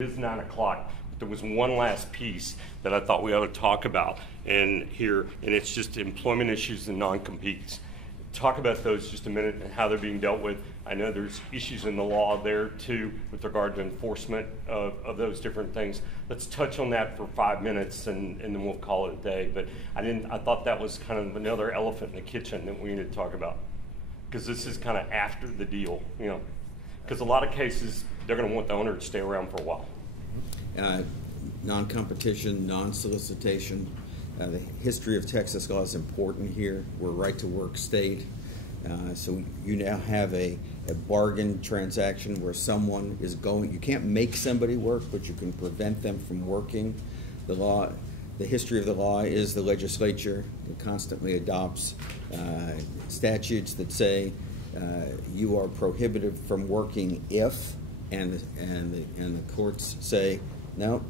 It is 9 o'clock, but there was one last piece that I thought we ought to talk about and it's just employment issues and non-competes. Talk about those just a minute and how they're being dealt with. I know there's issues in the law there too with regard to enforcement of those different things. Let's touch on that for 5 minutes and then we'll call it a day. But I thought that was kind of another elephant in the kitchen that we need to talk about, because this is kind of after the deal, you know, because a lot of cases they're going to want the owner to stay around for a while. Non-competition, non-solicitation. The history of Texas law is important here. We're a right-to-work state. So you now have a bargain transaction where someone is going, you can't make somebody work, but you can prevent them from working. The history of the law is the legislature constantly adopts statutes that say you are prohibited from working if, and the courts say, no,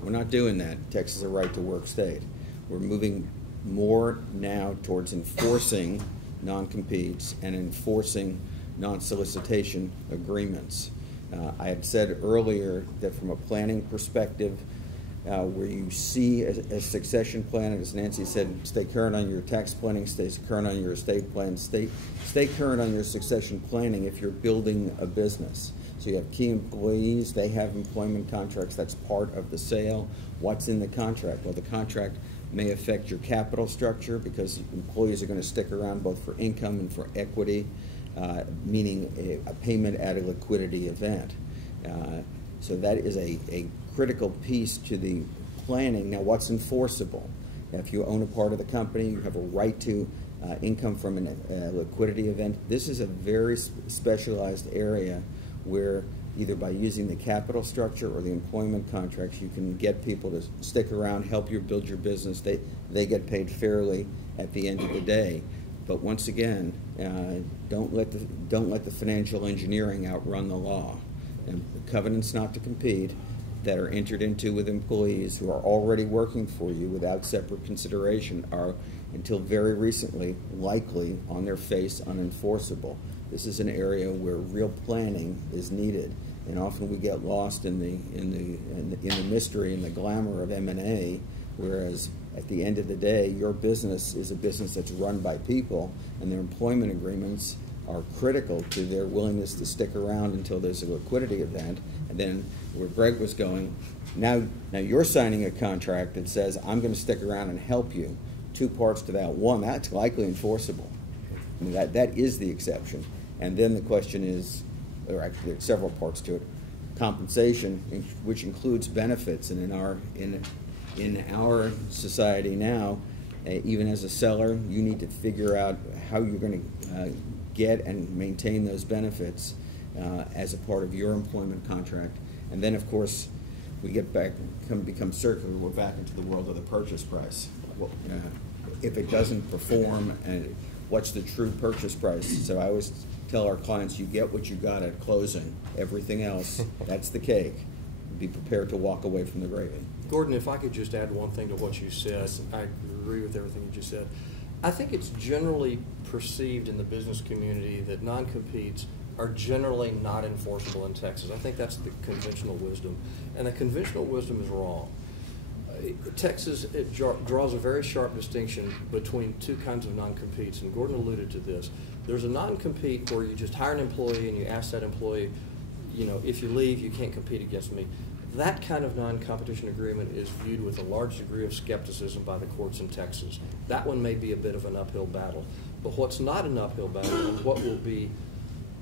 we're not doing that. Texas is a right-to-work state. We're moving more now towards enforcing non-competes and enforcing non-solicitation agreements. I had said earlier that from a planning perspective, where you see a succession plan, as Nancy said, stay current on your tax planning, stay current on your estate plan, stay current on your succession planning if you're building a business. So you have key employees, they have employment contracts, that's part of the sale. What's in the contract? Well, the contract may affect your capital structure because employees are going to stick around both for income and for equity, meaning a payment at a liquidity event. So that is a critical piece to the planning. Now, what's enforceable? If you own a part of the company, you have a right to income from a liquidity event. This is a very specialized area where either by using the capital structure or the employment contracts, you can get people to stick around, help you build your business. They get paid fairly at the end of the day. But once again, don't let the financial engineering outrun the law. And the covenants not to compete that are entered into with employees who are already working for you without separate consideration are, until very recently, likely on their face unenforceable. This is an area where real planning is needed, and often we get lost in the mystery and the glamour of M&A, whereas at the end of the day, your business is a business that's run by people, and their employment agreements are critical to their willingness to stick around until there's a liquidity event. And then where Greg was going, now you're signing a contract that says, I'm going to stick around and help you. Two parts to that. One, that's likely enforceable. I mean, that is the exception. And then the question is, or actually there are several parts to it, compensation, which includes benefits. And in our society now, even as a seller, you need to figure out how you're going to get and maintain those benefits as a part of your employment contract. And then, of course, we get back, become circular, we're back into the world of the purchase price. Well, if it doesn't perform, what's the true purchase price? So I always tell our clients, you get what you got at closing. Everything else, that's the cake. Be prepared to walk away from the gravy. Gordon, if I could just add one thing to what you said, I agree with everything you just said. I think it's generally perceived in the business community that non-competes are generally not enforceable in Texas. I think that's the conventional wisdom, and the conventional wisdom is wrong. Texas draws a very sharp distinction between two kinds of non-competes, and Gordon alluded to this. There's a non-compete where you just hire an employee and you ask that employee, you know, if you leave, you can't compete against me. That kind of non-competition agreement is viewed with a large degree of skepticism by the courts in Texas. That one may be a bit of an uphill battle. But what's not an uphill battle and what will be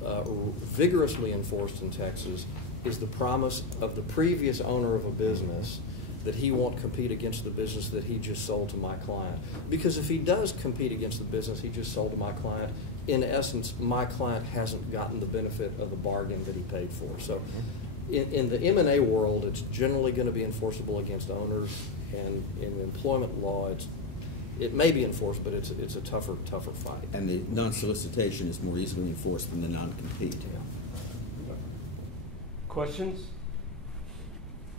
vigorously enforced in Texas is the promise of the previous owner of a business that he won't compete against the business that he just sold to my client. Because if he does compete against the business he just sold to my client, in essence, my client hasn't gotten the benefit of the bargain that he paid for. So in the M&A world, it's generally going to be enforceable against owners, and in employment law, it may be enforced, but it's a tougher fight. And the non-solicitation is more easily enforced than the non-compete. Yeah. Questions?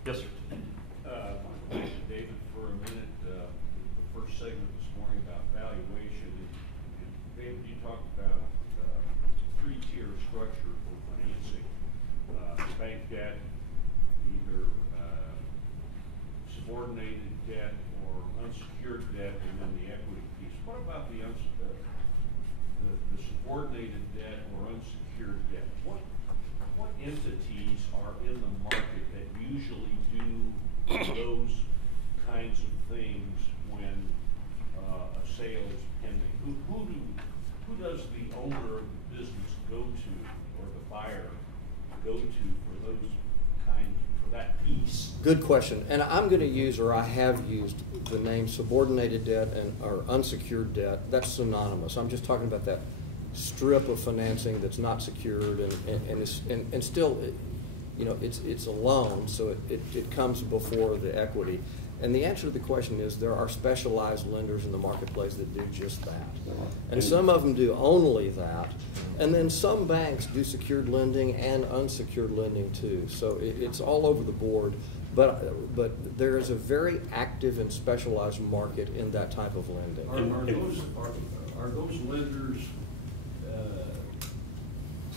Yes, sir. David, for a minute, the first segment this morning about valuation. David, you talked about three-tier structure for financing bank debt, either subordinated debt or unsecured debt and then the equity piece. What about the subordinated debt or unsecured debt? What entities are in the market that usually do those kinds of things when a sale is pending? Who does the owner of the business go to, or the buyer go to for those kinds, for that piece? Good question. And I'm going to use, or I have used, the name subordinated debt or unsecured debt. That's synonymous. I'm just talking about that strip of financing that's not secured and still, you know, it's a loan, so it comes before the equity. And the answer to the question is there are specialized lenders in the marketplace that do just that. And some of them do only that. And then some banks do secured lending and unsecured lending too. So it's all over the board. But there is a very active and specialized market in that type of lending. Are those lenders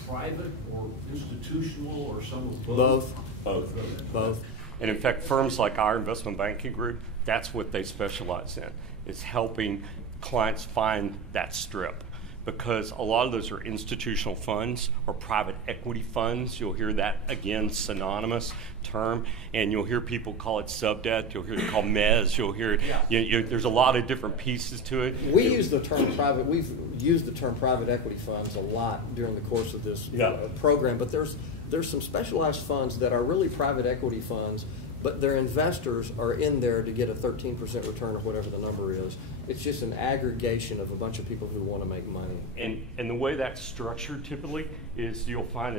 private or institutional or some of both? Both. And in fact, firms like our investment banking group, that's what they specialize in, is helping clients find that strip. Because a lot of those are institutional funds or private equity funds. You'll hear that, again, synonymous term. And you'll hear people call it sub-debt. You'll hear it called mezz. You'll hear it. There's a lot of different pieces to it. We've used the term private equity funds a lot during the course of this program. But there's some specialized funds that are really private equity funds, but their investors are in there to get a 13% return or whatever the number is. It's just an aggregation of a bunch of people who want to make money. And the way that's structured typically is you'll find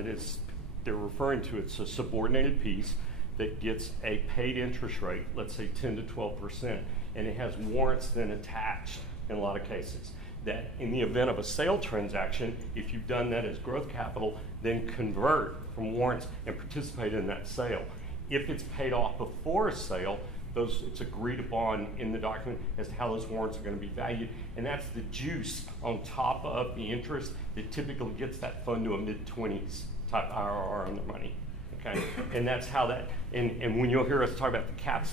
they're referring to it's a subordinated piece that gets a paid interest rate, let's say 10 to 12%, and it has warrants then attached in a lot of cases. That in the event of a sale transaction, if you've done that as growth capital, then convert from warrants and participate in that sale. If it's paid off before a sale, it's agreed upon in the document as to how those warrants are going to be valued, and that's the juice on top of the interest that typically gets that fund to a mid-20s type IRR on their money. Okay, and that's how that. And when you'll hear us talk about the cap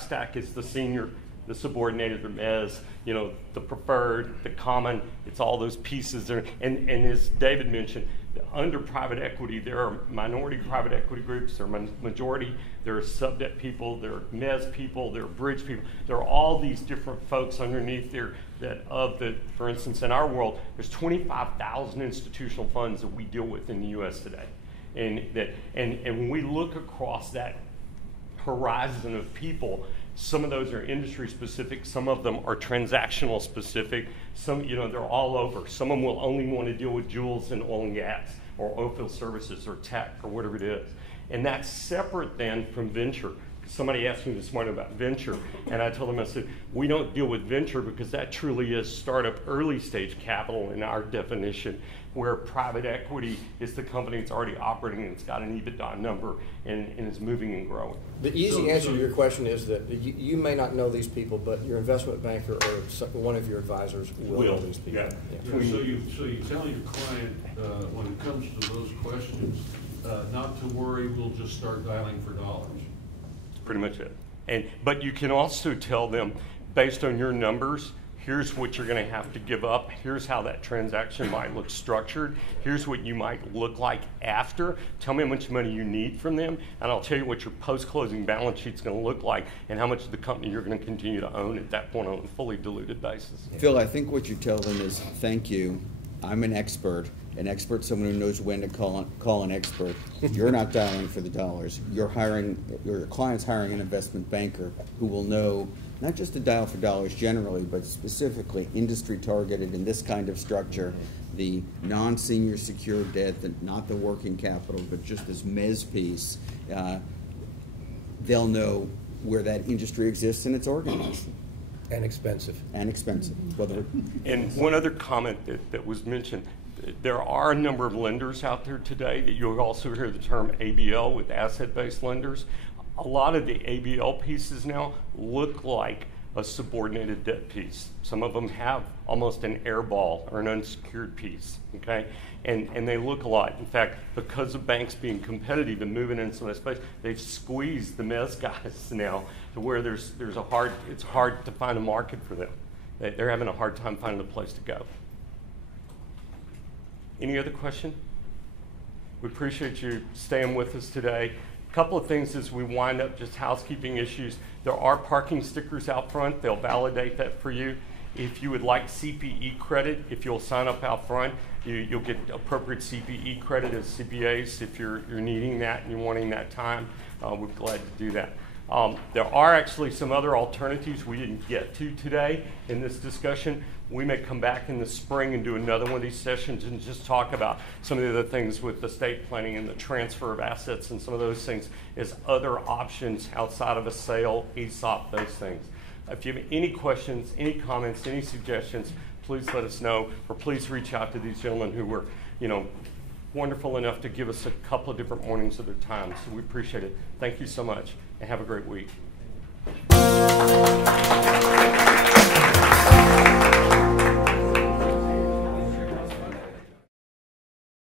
stack is the senior, the subordinated, the mezz, the preferred, the common. It's all those pieces there. And as David mentioned, under private equity, there are minority private equity groups, there are majority, there are sub-debt people, there are mezz people, there are bridge people. There are all these different folks underneath there for instance, in our world, there's 25,000 institutional funds that we deal with in the U.S. today. And when we look across that horizon of people, some of those are industry specific, some of them are transactional specific, some, they're all over. Some of them will only want to deal with jewels and oil and gas or oilfield services or tech or whatever it is. And that's separate then from venture. Somebody asked me this morning about venture, and I told them, I said, we don't deal with venture because that truly is startup early stage capital in our definition, where private equity is the company that's already operating and it's got an EBITDA number and is moving and growing. The easy answer to your question is that you may not know these people, but your investment banker or one of your advisors will know these people. Yeah. So you tell your client when it comes to those questions, not to worry, we'll just start dialing for dollars. Pretty much it. But you can also tell them, based on your numbers, here's what you're going to have to give up. Here's how that transaction might look structured. Here's what you might look like after. Tell me how much money you need from them, and I'll tell you what your post-closing balance sheet's going to look like and how much of the company you're going to continue to own at that point on a fully diluted basis. Phil, I think what you tell them is, thank you, I'm an expert. An expert, someone who knows when to call an expert. You're not dialing for the dollars. Your client's hiring an investment banker who will know not just to dial for dollars generally, but specifically industry targeted in this kind of structure, the non-senior secured debt, not the working capital, but just this mezz piece. They'll know where that industry exists and it's organized. And expensive. And one other comment that was mentioned, there are a number of lenders out there today that you'll also hear the term ABL with asset-based lenders. A lot of the ABL pieces now look like a subordinated debt piece. Some of them have almost an airball or an unsecured piece, okay? And they look a lot. In fact, because of banks being competitive and moving in some of that space, they've squeezed the mezz guys now to where it's hard to find a market for them. They're having a hard time finding a place to go. Any other question? We appreciate you staying with us today. A couple of things as we wind up, just housekeeping issues. There are parking stickers out front. They'll validate that for you. If you would like CPE credit, if you'll sign up out front, you'll get appropriate CPE credit as CPAs if you're needing that and you're wanting that time. We're glad to do that. There are actually some other alternatives we didn't get to today in this discussion. We may come back in the spring and do another one of these sessions and just talk about some of the other things with estate planning and the transfer of assets and some of those things as other options outside of a sale, ESOP, those things. If you have any questions, any comments, any suggestions, please let us know, or please reach out to these gentlemen who were, wonderful enough to give us a couple of different mornings of their time. So we appreciate it. Thank you so much, and have a great week.